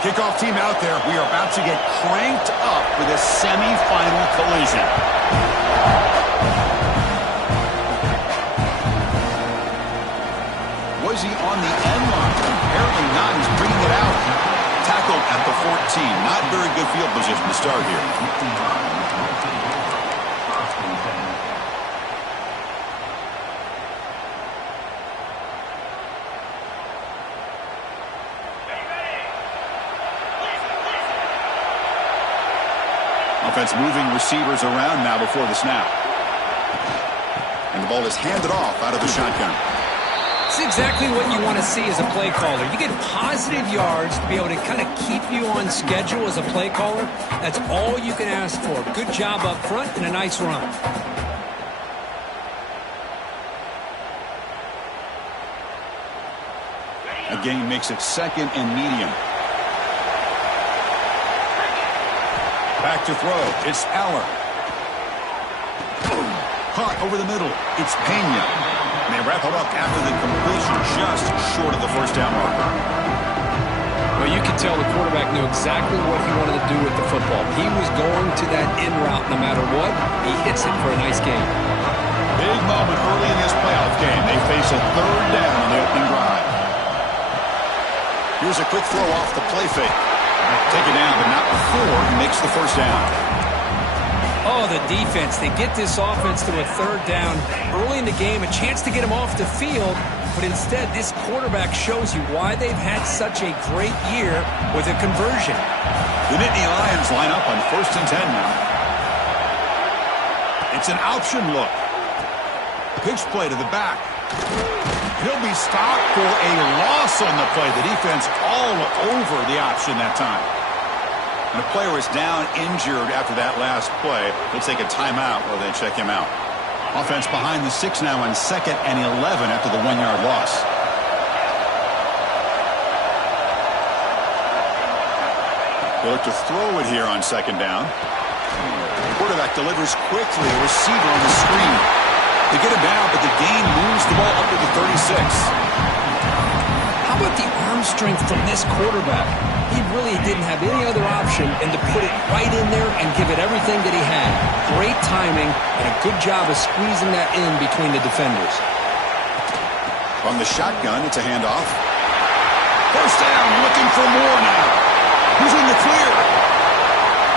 Kickoff team out there. We are about to get cranked up for this semi-final collision. Was he on the end line? Apparently not. He's bringing it out. Tackled at the 14. Not very good field position to start here. Offense moving receivers around now before the snap. And the ball is handed off out of the shotgun. It's exactly what you want to see as a play caller. You get positive yards to be able to kind of keep you on schedule as a play caller. That's all you can ask for. Good job up front and a nice run. Again, makes it second and medium. Back to throw. It's Aller. Caught over the middle. It's Pena. And they wrap it up after the completion, just short of the first down marker. Well, you can tell the quarterback knew exactly what he wanted to do with the football. He was going to that in route no matter what. He hits it for a nice gain. Big moment early in this playoff game. They face a third down on the opening drive. Here's a quick throw off the play fake. Taken down, but not before he makes the first down. Oh, the defense. They get this offense to a third down early in the game, a chance to get him off the field, but instead this quarterback shows you why they've had such a great year with a conversion. The Nittany Lions line up on 1st and 10 now. It's an option look. Pitch play to the back. He'll be stopped for a loss on the play. The defense all over the option that time. And the player is down injured after that last play. They'll take a timeout while they check him out. Offense behind the 6 now on 2nd and 11 after the 1-yard loss. They look to throw it here on 2nd down. The quarterback delivers quickly. A receiver on the screen. They get him down, but the gain moves the ball up to the 36. How about the arm strength from this quarterback? He really didn't have any other option than to put it right in there and give it everything that he had. Great timing and a good job of squeezing that in between the defenders. From the shotgun, it's a handoff. First down, looking for more now. Who's in the clear?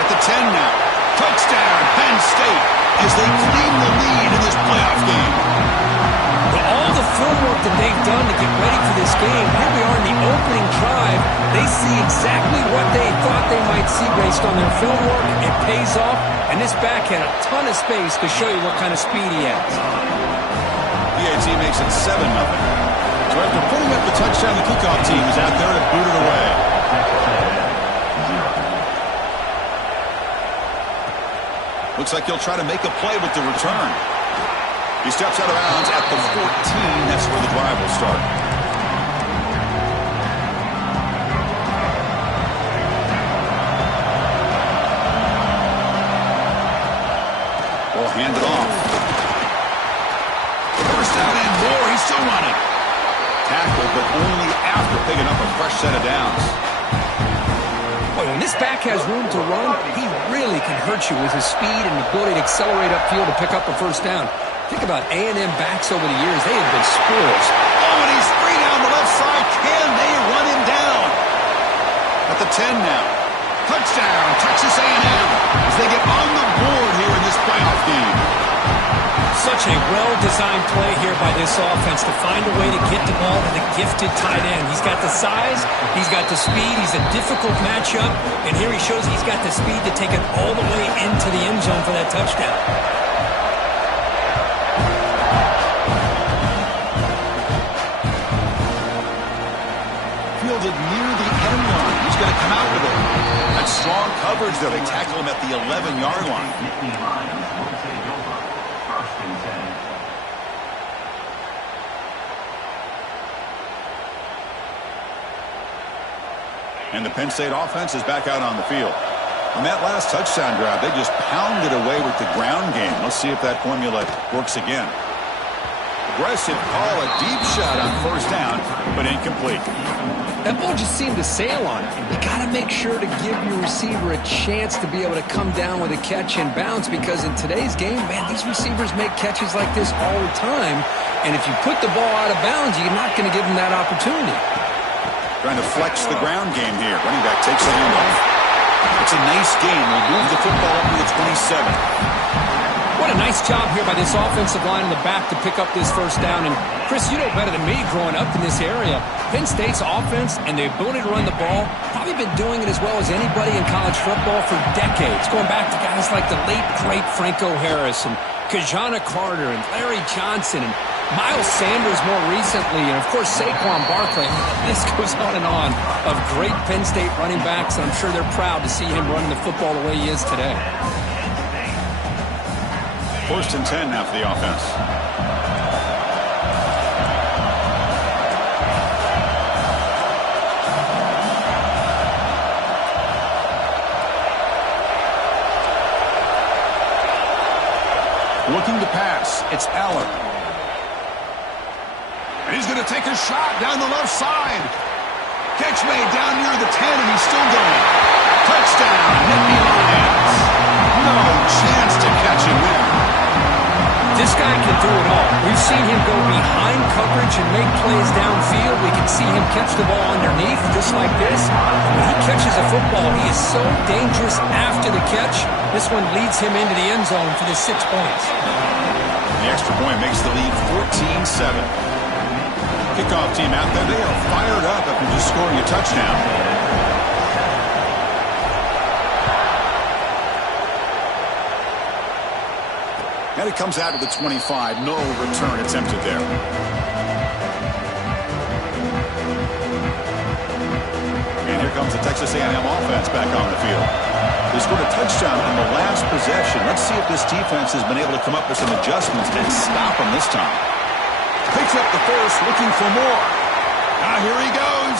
At the 10 now. Touchdown, Penn State, as they claim the lead in this playoff game. Well, all the film work that they've done to get ready for this game, here we are in the opening drive. They see exactly what they thought they might see based on their film work. It pays off, and this back had a ton of space to show you what kind of speed he has. PAT makes it 7-0. So after putting up the touchdown, the kickoff team is out there to boot it away. Looks like he'll try to make a play with the return. He steps out of bounds at the 14. That's where the drive will start. Ball handed off. First down and more. He's still running. Tackled, but only after picking up a fresh set of downs. Boy, when this back has room to run, he really can hurt you with his speed and ability to accelerate upfield to pick up a first down. Think about A&M backs over the years. They have been spoils. Oh, and he's free down the left side. Can they run him down? At the 10 now. Touchdown, Texas A&M, as they get on the board here in this playoff game. Such a well-designed play here by this offense to find a way to get the ball to the gifted tight end. He's got the size, he's got the speed, he's a difficult matchup, and here he shows he's got the speed to take it all the way into the end zone for that touchdown. Fielded near the end line. He's going to come out with it. That's strong coverage, though. They tackle him at the 11-yard line. And the Penn State offense is back out on the field. On that last touchdown drive, they just pounded away with the ground game. Let's see if that formula works again. aggressive call, a deep shot on first down, but incomplete. That ball just seemed to sail on it. You got to make sure to give your receiver a chance to be able to come down with a catch and bounce, because in today's game, man, these receivers make catches like this all the time. And if you put the ball out of bounds, you're not going to give them that opportunity. Trying to flex the ground game here. Running back takes the handoff. It's a nice game. We'll move the football up to the 27. What a nice job here by this offensive line in the back to pick up this first down. And, Chris, you know better than me growing up in this area, Penn State's offense and the ability to run the ball, probably been doing it as well as anybody in college football for decades, going back to guys like the late, great Franco Harris and Kajana Carter and Larry Johnson and Miles Sanders more recently, and, of course, Saquon Barkley. This goes on and on of great Penn State running backs, and I'm sure they're proud to see him running the football the way he is today. 1st and 10 now for the offense. Looking to pass. It's Aller. And he's going to take a shot down the left side. Catch made down near the 10, and he's still going. Touchdown, Nittany Lions. No chance to catch him there. This guy can do it all. We've seen him go behind coverage and make plays downfield. We can see him catch the ball underneath just like this. When he catches a football, he is so dangerous after the catch. This one leads him into the end zone for the 6 points. The extra point makes the lead 14-7. Kickoff team out there, they are fired up after just scoring a touchdown. And it comes out to the 25. No return attempted there. And here comes the Texas A&M offense back on the field. They scored a touchdown on the last possession. Let's see if this defense has been able to come up with some adjustments and stop them this time. Picks up the first, looking for more. Now here he goes.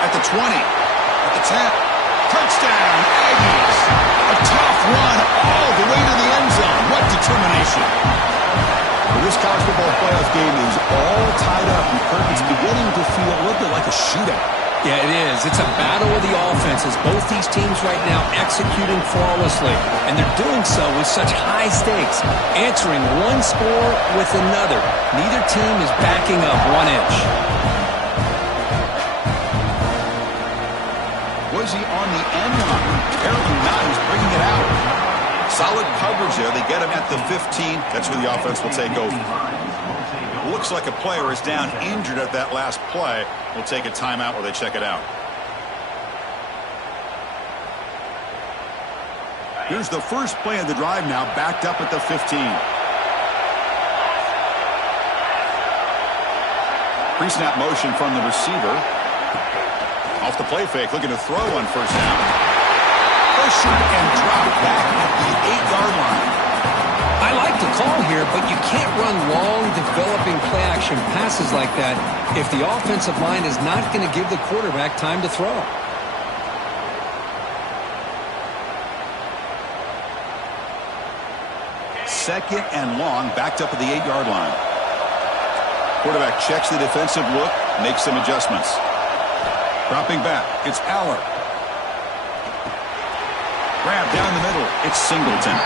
At the 20. At the 10. Touchdown, Aggies. A tough run all the way to the end zone. What determination. Well, this college football playoff game is all tied up, and Kirk, it's beginning to feel a little bit like a shootout. Yeah, it is. It's a battle of the offenses. Both these teams right now executing flawlessly, and they're doing so with such high stakes, answering one score with another. Neither team is backing up 1 inch. Was he on the end line? Apparently not. He's bringing it out. Solid coverage there. They get him at the 15. That's where the offense will take over. Looks like a player is down injured at that last play. We'll take a timeout while they check it out. Here's the first play of the drive now, backed up at the 15. Pre-snap motion from the receiver. Off the play fake, looking to throw on first down. Pressure and drop back at the 8-yard line. I like the call here, but you can't run long, developing play-action passes like that if the offensive line is not going to give the quarterback time to throw. Second and long, backed up at the 8-yard line. Quarterback checks the defensive look, makes some adjustments. Dropping back, it's Aller. Grab down the middle, it's Singleton.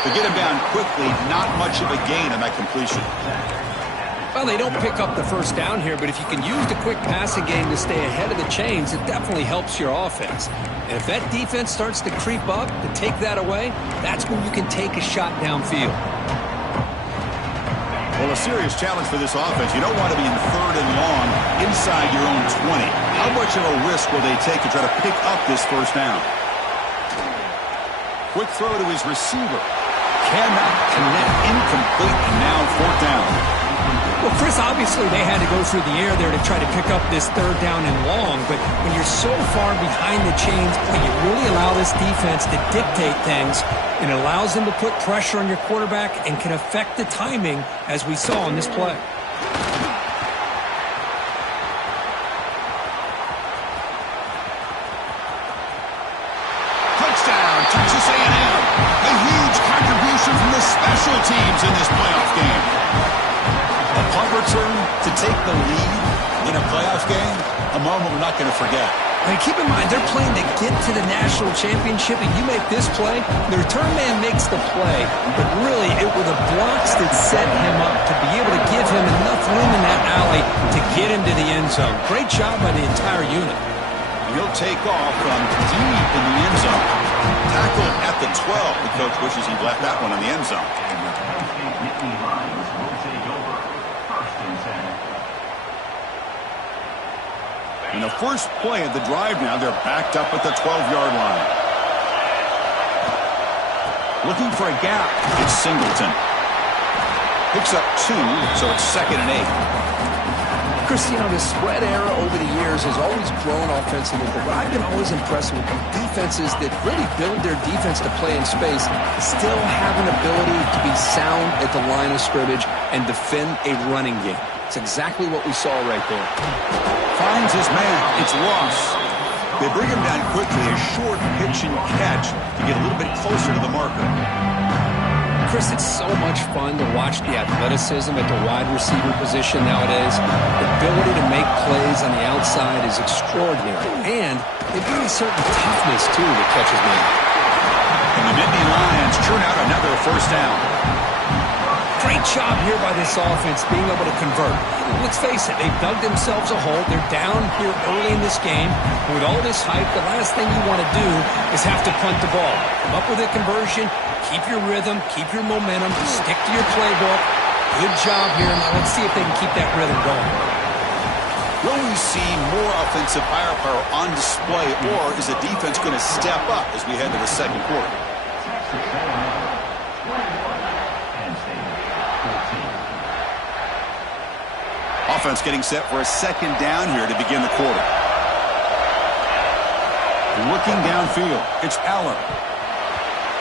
To get him down quickly, not much of a gain on that completion. Well, they don't pick up the first down here, but if you can use the quick passing game to stay ahead of the chains, it definitely helps your offense. And if that defense starts to creep up, to take that away, that's when you can take a shot downfield. Well, a serious challenge for this offense. You don't want to be in third and long inside your own 20. How much of a risk will they take to try to pick up this first down? Quick throw to his receiver. Cannot connect. Incomplete, and now 4th down. Well, Chris, obviously they had to go through the air there to try to pick up this 3rd down and long, but when you're so far behind the chains, you really allow this defense to dictate things, and it allows them to put pressure on your quarterback and can affect the timing, as we saw in this play. Touchdown, Texas A&M. A huge contribution from the special teams in this playoff game. punt return to take the lead in a playoff game, a moment we're not going to forget. I mean, keep in mind, they're playing to get to the national championship, and you make this play, the return man makes the play, but really it were the blocks that set him up to be able to give him enough room in that alley to get him to the end zone. Great job by the entire unit. He'll take off from deep in the end zone. Tackled at the 12. The coach wishes he left that one in the end zone. In the first play of the drive now, they're backed up at the 12-yard line. Looking for a gap. It's Singleton. Picks up 2, so it's 2nd and 8. Chris, the spread era over the years has always grown offensively, but I've been always impressed with defenses that really build their defense to play in space, still have an ability to be sound at the line of scrimmage and defend a running game. It's exactly what we saw right there. Finds his man. It's Ross. They bring him down quickly. A short pitch and catch to get a little bit closer to the marker. Chris, it's so much fun to watch the athleticism at the wide receiver position nowadays. The ability to make plays on the outside is extraordinary. And they bring a certain toughness, too, that catches me. And the Nittany Lions churn out another first down. Great job here by this offense being able to convert. Let's face it, they've dug themselves a hole. They're down here early in this game. With all this hype, the last thing you want to do is have to punt the ball. Come up with a conversion, keep your rhythm, keep your momentum, stick to your playbook. Good job here. Now let's see if they can keep that rhythm going. Will we see more offensive firepower on display, or is the defense going to step up as we head to the second quarter? Offense getting set for a second down here to begin the quarter. Looking downfield, it's Allen.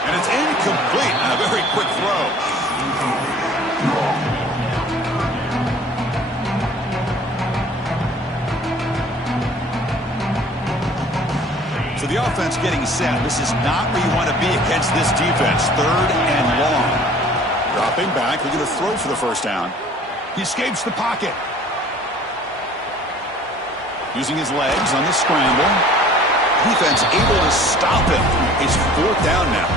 And it's incomplete on a very quick throw. So the offense getting set. This is not where you want to be against this defense. 3rd and long. Dropping back, looking to throw for the first down. He escapes the pocket. Using his legs on the scramble. Defense able to stop him. It's 4th down now.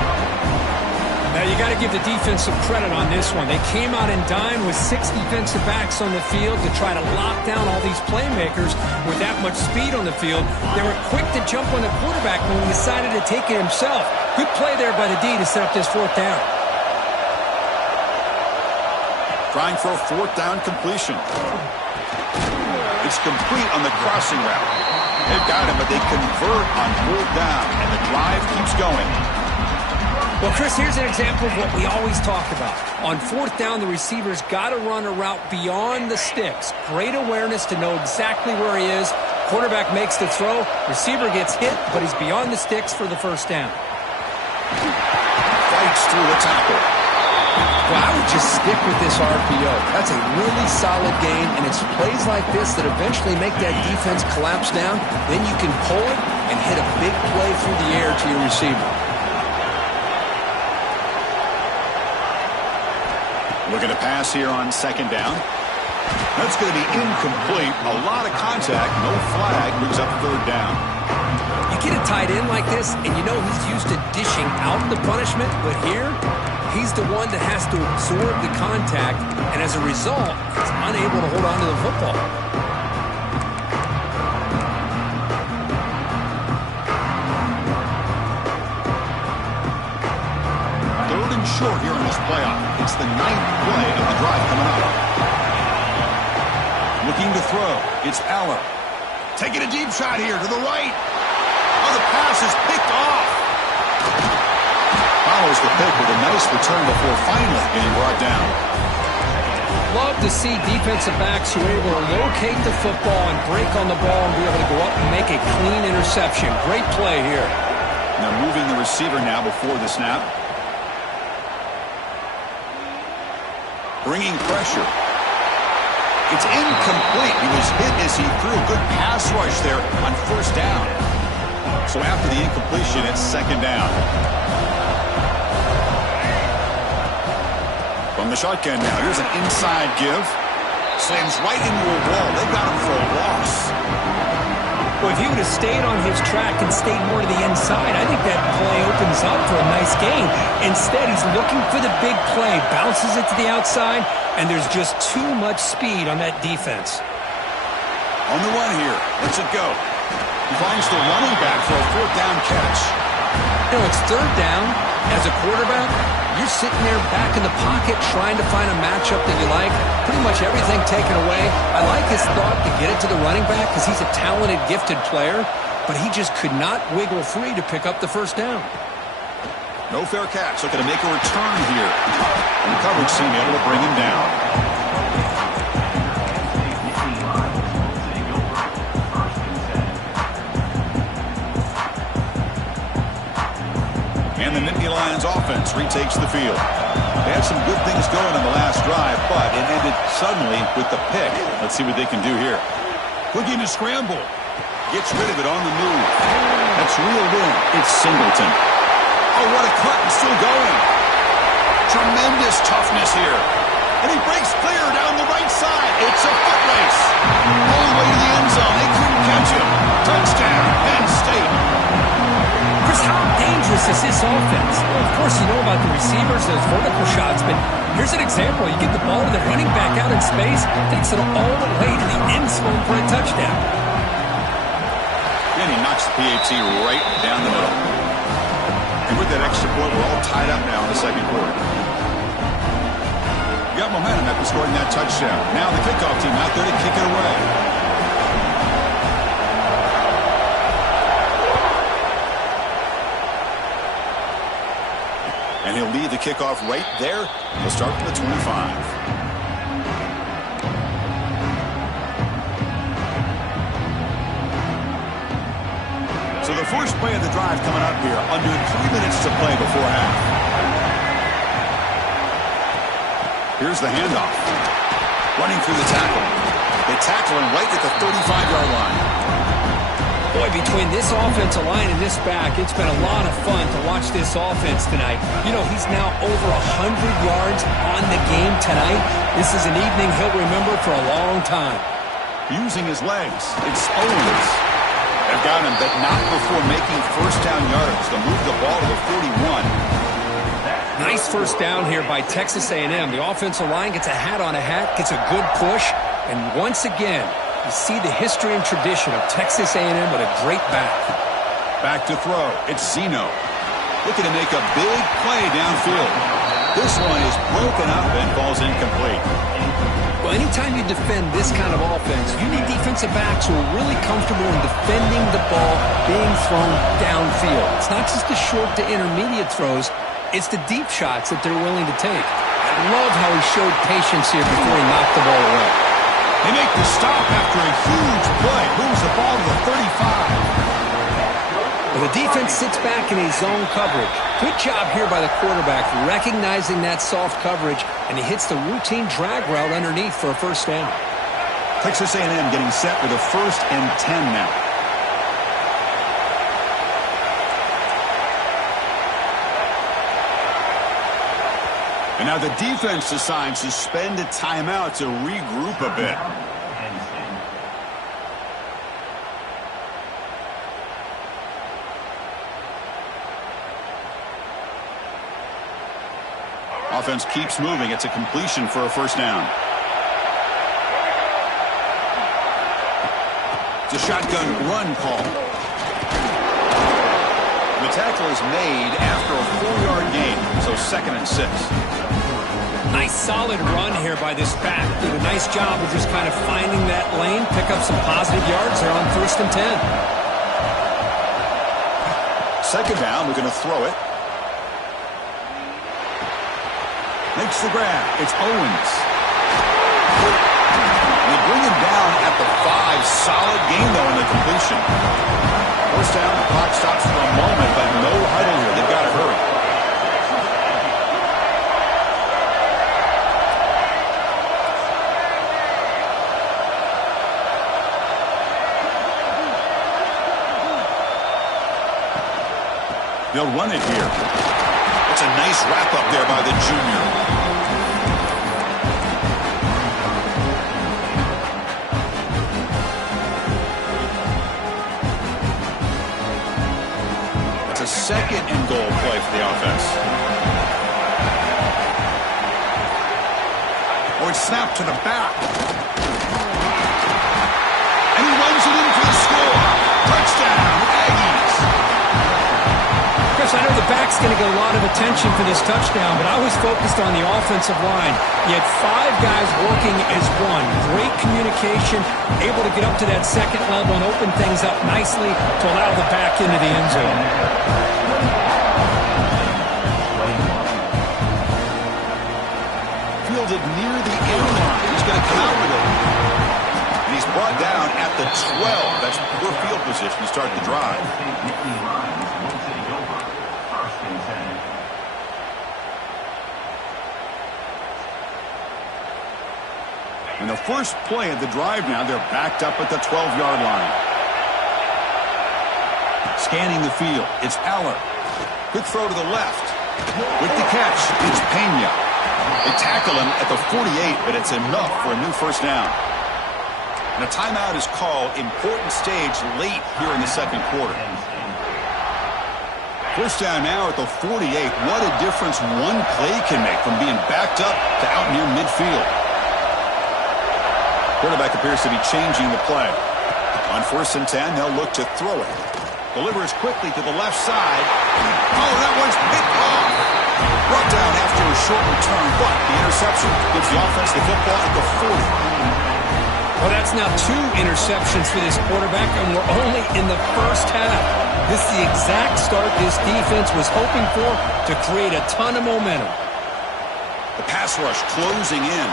Now, you got to give the defense some credit on this one. They came out in dime with 6 defensive backs on the field to try to lock down all these playmakers with that much speed on the field. They were quick to jump on the quarterback when he decided to take it himself. Good play there by the D to set up this 4th down. Trying for a 4th down completion. It's complete on the crossing route. They've got him, but they convert on 4th down, and the drive keeps going. Well, Chris, here's an example of what we always talk about. On 4th down, the receiver's got to run a route beyond the sticks. Great awareness to know exactly where he is. Quarterback makes the throw. Receiver gets hit, but he's beyond the sticks for the first down. Fights through the tackle. Well, I would just stick with this RPO. That's a really solid game, and it's plays like this that eventually make that defense collapse down. Then you can pull it and hit a big play through the air to your receiver. Looking to pass here on 2nd down. That's going to be incomplete. A lot of contact. No flag. Brings up 3rd down. You get a tight end like this, and you know he's used to dishing out the punishment, but here, he's the one that has to absorb the contact, and as a result, he's unable to hold on to the football. Short here in this playoff. It's the 9th play of the drive coming up. Looking to throw. It's Allen. Taking a deep shot here to the right. Oh, the pass is picked off. Follows the pick with a nice return before finally getting brought down. Love to see defensive backs who are able to locate the football and break on the ball and be able to go up and make a clean interception. Great play here. Now moving the receiver now before the snap. Bringing pressure. It's incomplete. He was hit as he threw a good pass rush there on 1st down. So after the incompletion, it's 2nd down. From the shotgun now, here's an inside give. Slams right into a wall. They got him for a loss. Well, if he would have stayed on his track and stayed more to the inside, I think that play opens up for a nice gain. Instead, he's looking for the big play, bounces it to the outside, and there's just too much speed on that defense. On the run here. Lets it go. He finds the running back for a fourth down catch. You know, it's third down. As a quarterback, you're sitting there back in the pocket trying to find a matchup that you like. Pretty much everything taken away. I like his thought to get it to the running back because he's a talented, gifted player, but he just could not wiggle free to pick up the first down. No fair catch. Looking to make a return here. And the coverage team able to bring him down. And the Nittany Lions offense retakes the field. They had some good things going in the last drive, but it ended suddenly with the pick. Let's see what they can do here. Looking to scramble. Gets rid of it on the move. That's reeled in. It's Singleton. Oh, what a cut, and still going. Tremendous toughness here. And he breaks clear down the right side. It's a foot race. All the way to the end zone. They couldn't catch him. Touchdown, Penn State. Chris, how dangerous is this offense? Well, of course, you know about the receivers, those vertical shots, but here's an example. You get the ball to the running back out in space, takes it all the way to the end zone for a touchdown. And he knocks the PAT right down the middle. And with that extra point, we're all tied up now in the second quarter. You got momentum after scoring that touchdown. Now the kickoff team out there to kick it away. And he'll lead the kickoff right there. He'll start from the 25. So the first play of the drive coming up here. Under 3 minutes to play before half. Here's the handoff. Running through the tackle. They tackle him right at the 35-yard line. Boy, between this offensive line and this back, it's been a lot of fun to watch this offense tonight. You know, he's now over 100 yards on the game tonight. This is an evening he'll remember for a long time. Using his legs. It's Owens. They've got him, but not before making first down yards to move the ball to the 41. Nice first down here by Texas A&M. The offensive line gets a hat on a hat, gets a good push, and once again, you see the history and tradition of Texas A&M with a great back. Back to throw. It's Zeno. Looking to make a big play downfield. This one is broken up and falls incomplete. Well, anytime you defend this kind of offense, you need defensive backs who are really comfortable in defending the ball being thrown downfield. It's not just the short to intermediate throws. It's the deep shots that they're willing to take. I love how he showed patience here before he knocked the ball away. They make the stop after a huge play. Moves the ball to the 35. Well, the defense sits back in a zone coverage. Good job here by the quarterback recognizing that soft coverage, and he hits the routine drag route underneath for a first down. Texas A&M getting set with a 1st and 10 now. And now the defense decides to spend a timeout to regroup a bit. Offense keeps moving. It's a completion for a first down. It's a shotgun run call. The tackle is made after a 4-yard gain, so 2nd and 6. Nice solid run here by this back. Did a nice job of just kind of finding that lane, pick up some positive yards there on 1st and 10. 2nd down, we're going to throw it. Makes the grab. It's Owens. They bring him down at the 5. Solid gain, though, in the completion. First down, the clock stops for a moment, but no huddle here. They've got to hurry. They'll run it here. It's a nice wrap up there by the junior. a second and goal play for the offense. Or it's snapped to the back. And he runs it in for the score. Touchdown, Aggies. Chris, I know the back's going to get a lot of attention for this touchdown, but I was focused on the offensive line. You had 5 guys working as one. Great communication, able to get up to that second level and open things up nicely to allow the back into the end zone. Fielded near the end line. He's going to come out with it. And he's brought down at the 12. That's poor field position to start the drive. And the first play of the drive now, they're backed up at the 12-yard line. Scanning the field, it's Aller. Quick throw to the left. With the catch, it's Pena. They tackle him at the 48, but it's enough for a new first down. And a timeout is called. Important stage late here in the second quarter. First down now at the 48. What a difference one play can make from being backed up to out near midfield. Quarterback appears to be changing the play. On 1st and 10, they'll look to throw it. Delivers quickly to the left side. Oh, that one's picked off. Brought down after a short return, but the interception gives the offense the football at the 40. Well, that's now 2 interceptions for this quarterback, and we're only in the first half. This is the exact start this defense was hoping for to create a ton of momentum. The pass rush closing in.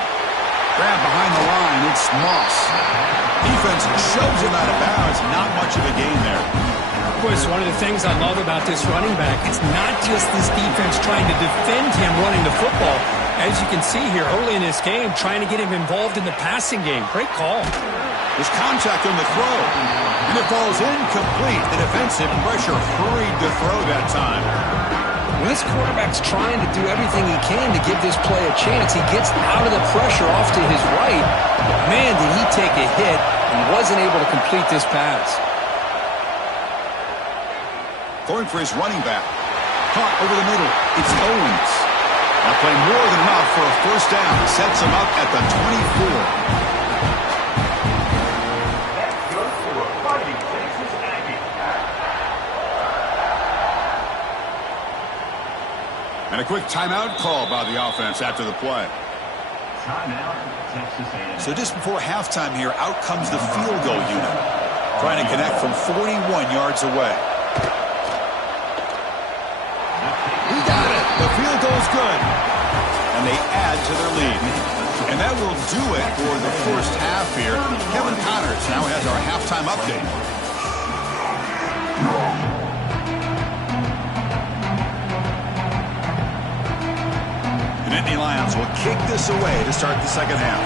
Grab behind the line, it's Moss. Defense shoves him out of bounds. Not much of a gain there. Boy, it's one of the things I love about this running back. It's not just this defense trying to defend him running the football. As you can see here early in this game, trying to get him involved in the passing game. Great call. There's contact on the throw. And it falls incomplete. The defensive pressure hurried to throw that time. When this quarterback's trying to do everything he can to give this play a chance, he gets out of the pressure off to his right. Man, did he take a hit and wasn't able to complete this pass. Going for his running back. Caught over the middle. It's Owens. Now play more than enough for a first down. Sets him up at the 24. And a quick timeout call by the offense after the play. So just before halftime here, out comes the field goal unit. Trying to connect from 41 yards away. He got it. The field goal's good. And they add to their lead. And that will do it for the first half here. Kevin Connors now has our halftime update. The Nittany Lions will kick this away to start the second half.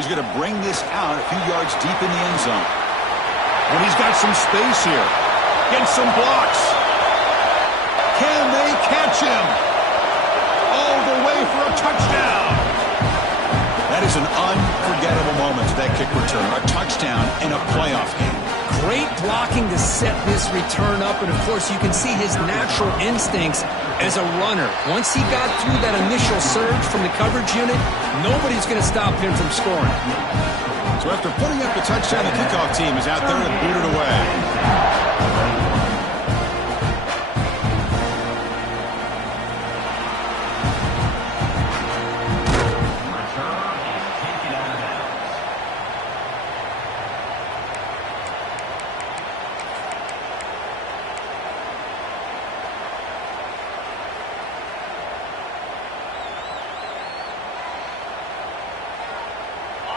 He's going to bring this out a few yards deep in the end zone. And he's got some space here. Gets some blocks. Can they catch him? All the way for a touchdown. That is an unforgettable moment to that kick return. A touchdown in a playoff game. Great blocking to set this return up, and of course you can see his natural instincts as a runner. Once he got through that initial surge from the coverage unit, nobody's going to stop him from scoring. So after putting up the touchdown, the kickoff team is out there to boot it away.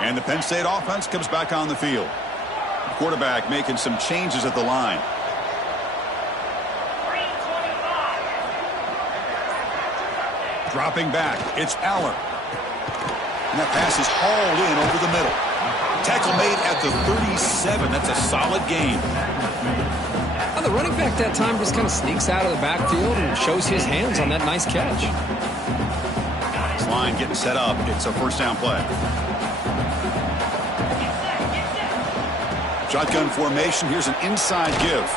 And the Penn State offense comes back on the field. The quarterback making some changes at the line. Dropping back, it's Aller. And that pass is hauled in over the middle. Tackle made at the 37. That's a solid gain. Well, the running back that time just kind of sneaks out of the backfield and shows his hands on that nice catch. This line getting set up. It's a first down play. Shotgun formation. Here's an inside give.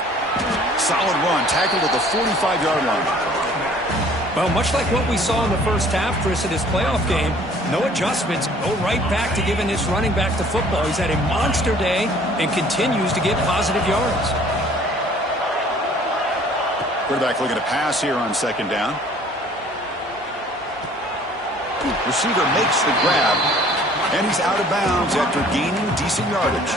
Solid run. Tackled at the 45-yard line. Well, much like what we saw in the first half, Chris, in this playoff game, no adjustments. Go right back to giving this running back the football. He's had a monster day and continues to get positive yards. Quarterback looking to pass here on second down. Receiver makes the grab, and he's out of bounds after gaining decent yardage.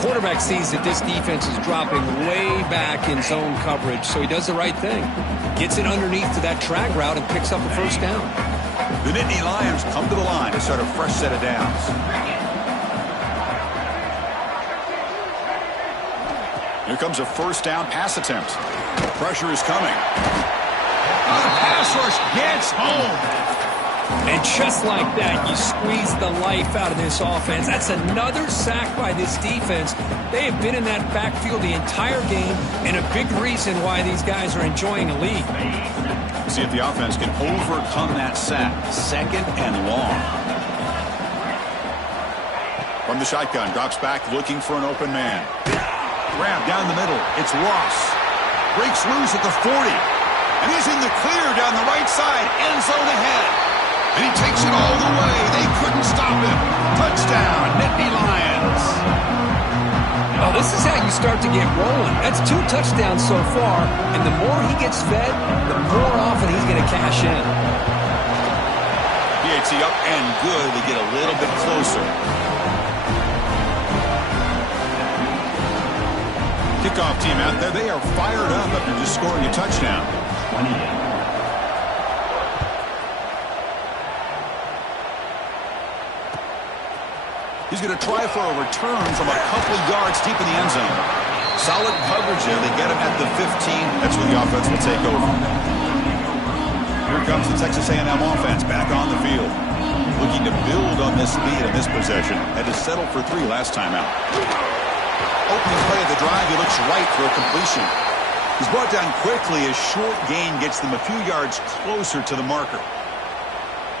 Quarterback sees that this defense is dropping way back in zone coverage, so he does the right thing. Gets it underneath to that track route and picks up a first down. The Nittany Lions come to the line to start a fresh set of downs. Here comes a first down pass attempt. Pressure is coming. The pass rush gets home. And just like that, you squeeze the life out of this offense. That's another sack by this defense. They have been in that backfield the entire game, and a big reason why these guys are enjoying a lead. See if the offense can overcome that sack. Second and long. From the shotgun, drops back looking for an open man. Grab down the middle. It's Ross. Breaks loose at the 40. And he's in the clear down the right side. End zone ahead. And he takes it all the way. They couldn't stop him. Touchdown, Nittany Lions. Oh, this is how you start to get rolling. That's 2 touchdowns so far, and the more he gets fed, the more often he's going to cash in. PAT up and good. They get a little bit closer. Kickoff team out there. They are fired up after just scoring a touchdown. 28. He's going to try for a return from a couple of yards deep in the end zone. Solid coverage there. They get him at the 15. That's where the offense will take over. Here comes the Texas A&M offense back on the field. Looking to build on this lead in this possession. Had to settle for 3 last time out. Opening play of the drive, he looks right for a completion. He's brought down quickly. A short gain gets them a few yards closer to the marker.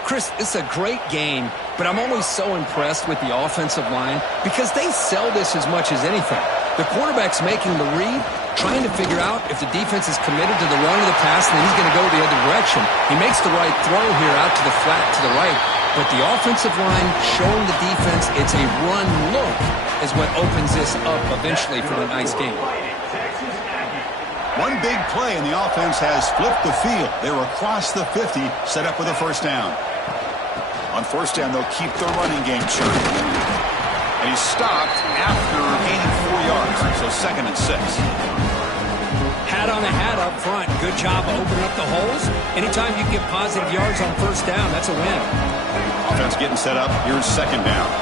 Chris, it's a great game, but I'm always so impressed with the offensive line because they sell this as much as anything. The quarterback's making the read, trying to figure out if the defense is committed to the run or the pass, and then he's going to go the other direction. He makes the right throw here out to the flat to the right, but the offensive line showing the defense it's a run look is what opens this up eventually for a nice game. One big play, and the offense has flipped the field. They're across the 50, set up with a first down. On first down, they'll keep the running game churning. And he's stopped after gaining 4 yards, so 2nd and 6. Hat on a hat up front. Good job of opening up the holes. Anytime you get positive yards on first down, that's a win. Offense getting set up. Here's 2nd down.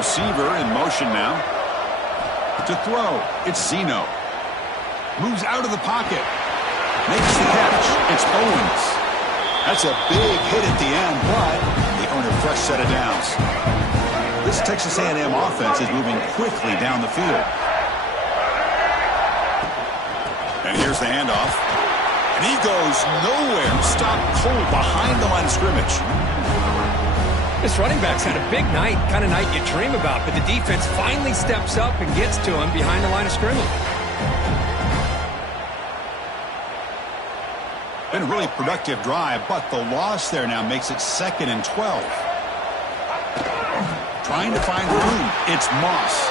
Receiver in motion now. To throw, it's Zeno. Moves out of the pocket. Makes the catch. It's Owens. That's a big hit at the end, but they earn a fresh set of downs. This Texas A&M offense is moving quickly down the field. And here's the handoff. And he goes nowhere. Stopped cold behind the line of scrimmage. This running back's had a big night, kind of night you dream about, but the defense finally steps up and gets to him behind the line of scrimmage. Been a really productive drive, but the loss there now makes it 2nd and 12. Trying to find room. It's Moss.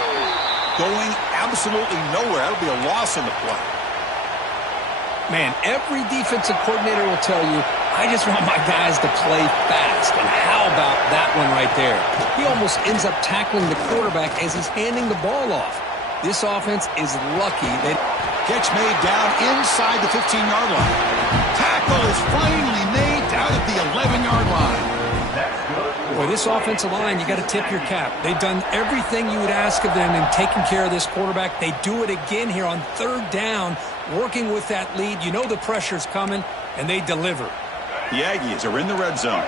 Going absolutely nowhere. That'll be a loss in the play. Man, every defensive coordinator will tell you, I just want my guys to play fast. And how about that one right there? He almost ends up tackling the quarterback as he's handing the ball off. This offense is lucky that... Catch made down inside the 15-yard line. Tackle is finally made down at the 11-yard line. Boy, this offensive line, you got to tip your cap. They've done everything you would ask of them in taking care of this quarterback. They do it again here on 3rd down, working with that lead. You know the pressure's coming, and they deliver. The Aggies are in the red zone.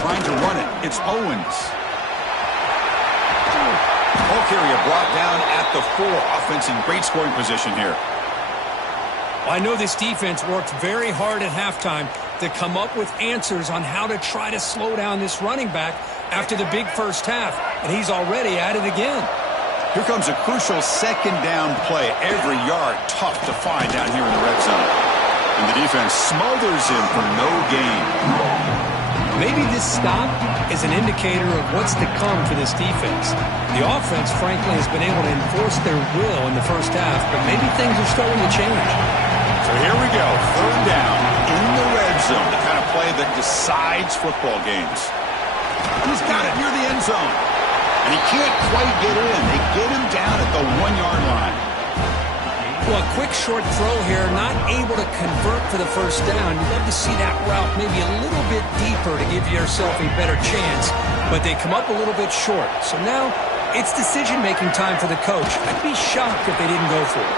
Trying to run it. It's Owens. Ball carrier brought down at the 4. Offense in great scoring position here. Well, I know this defense worked very hard at halftime to come up with answers on how to try to slow down this running back after the big first half, and he's already at it again. Here comes a crucial second down play. Every yard tough to find down here in the red zone. And the defense smothers him for no gain. Maybe this stop is an indicator of what's to come for this defense. The offense, frankly, has been able to enforce their will in the first half, but maybe things are starting to change. So here we go, third down in the red zone, the kind of play that decides football games. He's got it near the end zone. And he can't quite get in. They get him down at the 1-yard line. Well, a quick short throw here, not able to convert for the first down. You'd love to see that route maybe a little bit deeper to give yourself a better chance, but they come up a little bit short. So now it's decision-making time for the coach. I'd be shocked if they didn't go for it.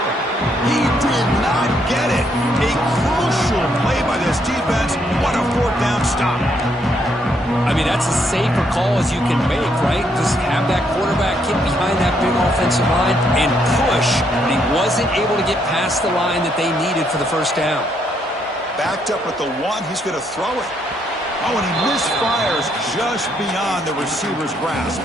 He did not get it. A crucial play by this defense. What a fourth down stop. I mean, that's as safe a call as you can make, right? Just have that quarterback get behind that big offensive line and push. And he wasn't able to get past the line that they needed for the first down. Backed up at the 1, he's going to throw it. Oh, and he misfires just beyond the receiver's grasp.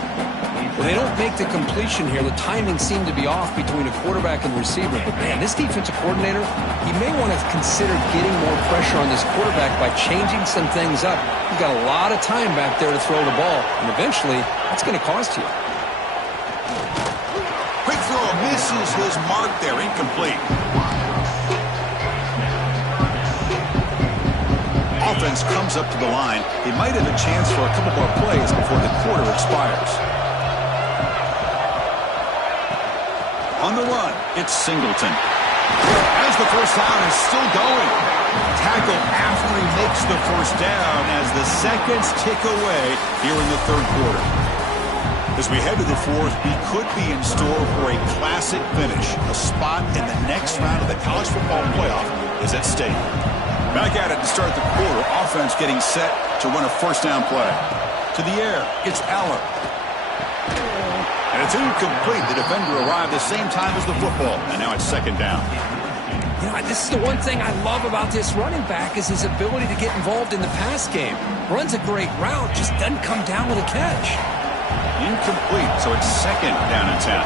Well, they don't make the completion here. The timing seemed to be off between a quarterback and receiver. But, man, this defensive coordinator, he may want to consider getting more pressure on this quarterback by changing some things up. You've got a lot of time back there to throw the ball, and eventually that's going to cost you. Quick throw misses his mark there, incomplete. Offense comes up to the line. They might have a chance for a couple more plays before the quarter expires. On the run, it's Singleton. As the first down is still going. Tackle after he makes the first down as the seconds tick away here in the third quarter. As we head to the fourth, we could be in store for a classic finish. A spot in the next round of the college football playoff is at stake. Back at it to start the quarter. Offense getting set to run a first down play. To the air, it's Aller. And it's incomplete. The defender arrived the same time as the football. And now it's second down. You know, this is the one thing I love about this running back is his ability to get involved in the pass game. Runs a great route, just doesn't come down with a catch. Incomplete, so it's second down and 10.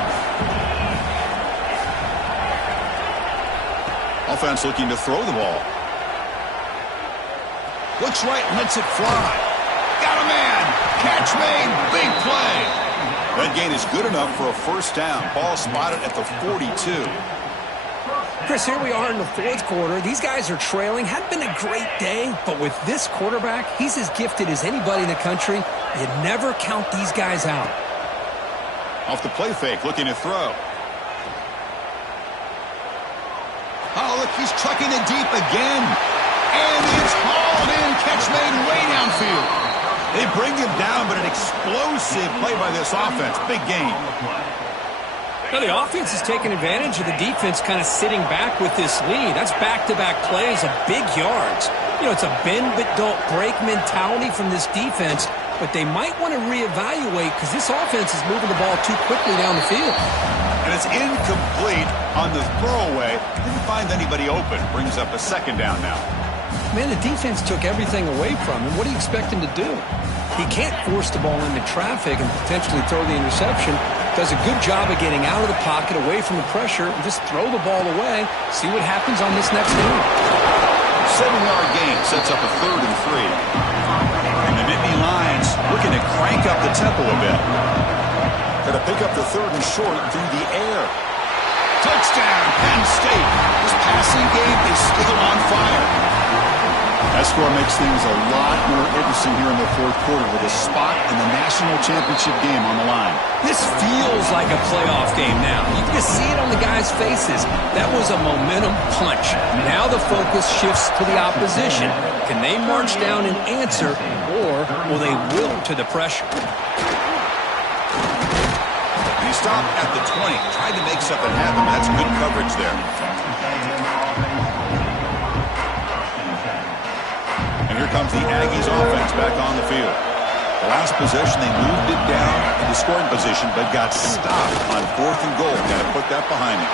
Offense looking to throw the ball. Looks right, lets it fly. Got a man. Catch made. Big play. That gain is good enough for a first down. Ball spotted at the 42. Chris, here we are in the fourth quarter. These guys are trailing. Hadn't been a great day, but with this quarterback, he's as gifted as anybody in the country. You never count these guys out. Off the play fake, looking to throw. Oh, look, he's trucking it deep again. And it's hauled in. Catch made way downfield. They bring him down, but an explosive play by this offense. Big gain. Now the offense is taking advantage of the defense kind of sitting back with this lead. That's back-to-back plays of big yards. You know, it's a bend-but-don't-break mentality from this defense, but they might want to reevaluate because this offense is moving the ball too quickly down the field. And it's incomplete on the throwaway. Didn't find anybody open. Brings up a second down now. Man, the defense took everything away from him. What do you expect him to do? He can't force the ball into traffic and potentially throw the interception. Does a good job of getting out of the pocket, away from the pressure, and just throw the ball away. See what happens on this next down. 7-yard gain sets up a 3rd and 3. And the Nittany Lions looking to crank up the tempo a bit. Got to pick up the 3rd and short through the air. Touchdown, Penn State. This passing game is still on fire. That score makes things a lot more interesting here in the fourth quarter with a spot in the national championship game on the line. This feels like a playoff game now. You can see it on the guys' faces. That was a momentum punch. Now the focus shifts to the opposition. Can they march down and answer, or will they wilt to the pressure? He stopped at the 20, tried to make something happen. That's good coverage there. And here comes the Aggies offense back on the field. The last possession, they moved it down into scoring position, but got stopped on 4th and goal. Got to put that behind him.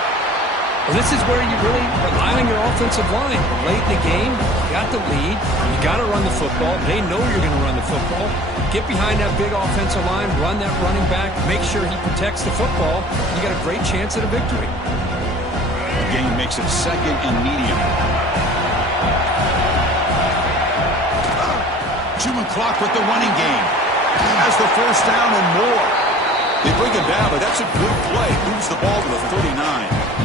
Well, this is where you really rely on your offensive line. Late in the game, you got the lead. You got to run the football. They know you're going to run the football. Get behind that big offensive line, run that running back, make sure he protects the football. You got a great chance at a victory. The game makes it 2nd and medium. Chewing clock with the running game. Has the first down and more. They bring it down, but that's a good play. Moves the ball to the 39.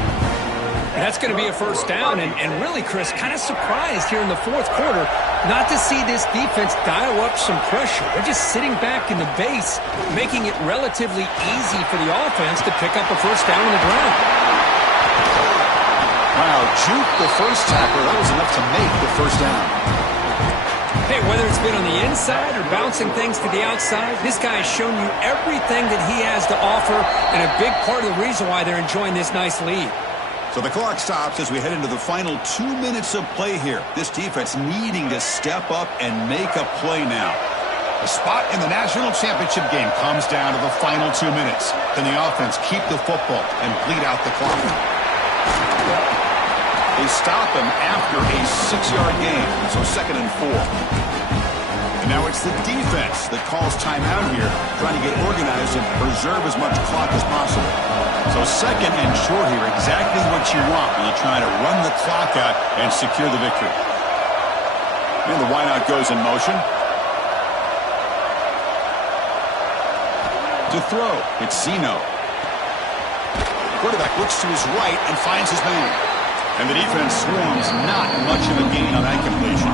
That's going to be a first down, and really, Chris, kind of surprised here in the fourth quarter not to see this defense dial up some pressure. They're just sitting back in the base, making it relatively easy for the offense to pick up a first down on the ground. Wow, juke the first tackler. That was enough to make the first down. Hey, whether it's been on the inside or bouncing things to the outside, this guy has shown you everything that he has to offer, and a big part of the reason why they're enjoying this nice lead. So the clock stops as we head into the final 2 minutes of play here. This defense needing to step up and make a play now. The spot in the national championship game comes down to the final 2 minutes. Can the offense keep the football and bleed out the clock? They stop him after a 6-yard gain, so 2nd and 4. And now it's the defense that calls timeout here, trying to get organized and preserve as much clock as possible. So 2nd and short here, exactly what you want when you're trying to run the clock out and secure the victory. And the wideout goes in motion. To throw, it's Zeno. Quarterback looks to his right and finds his man. And the defense swarms, not much of a gain on that completion.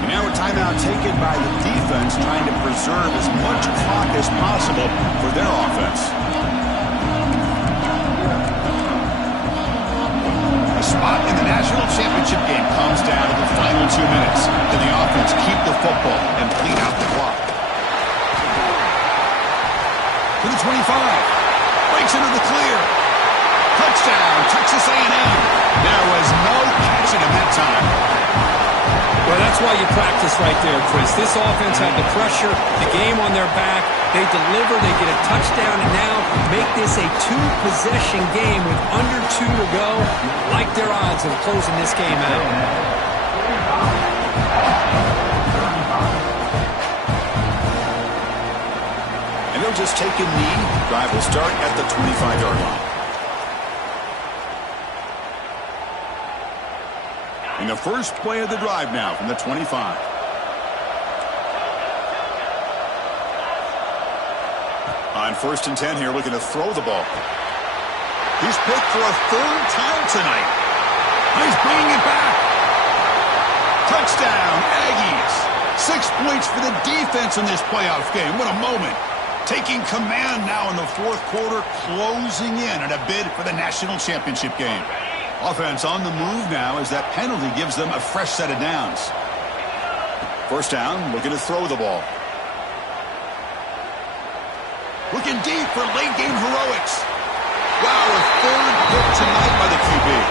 And now a timeout taken by the defense, trying to preserve as much clock as possible for their offense. The spot in the national championship game comes down to the final 2 minutes. Can the offense keep the football and bleed out the clock? To the 25. Breaks into the clear. Touchdown, Texas A&M. There was no catching him that time. Well, that's why you practice right there, Chris. This offense had the pressure, the game on their back. They deliver, they get a touchdown, and now make this a 2-possession game with under 2 to go. Like their odds of closing this game out. And they'll just take a knee. Drive will start at the 25-yard line. In the first play of the drive now from the 25. On 1st and 10 here, looking to throw the ball. He's picked for a 3rd time tonight. He's bringing it back. Touchdown, Aggies. 6 points for the defense in this playoff game. What a moment. Taking command now in the fourth quarter, closing in on a bid for the national championship game. Offense on the move now as that penalty gives them a fresh set of downs. First down, looking to throw the ball. Looking deep for late game heroics. Wow, a 3rd hit tonight by the QB.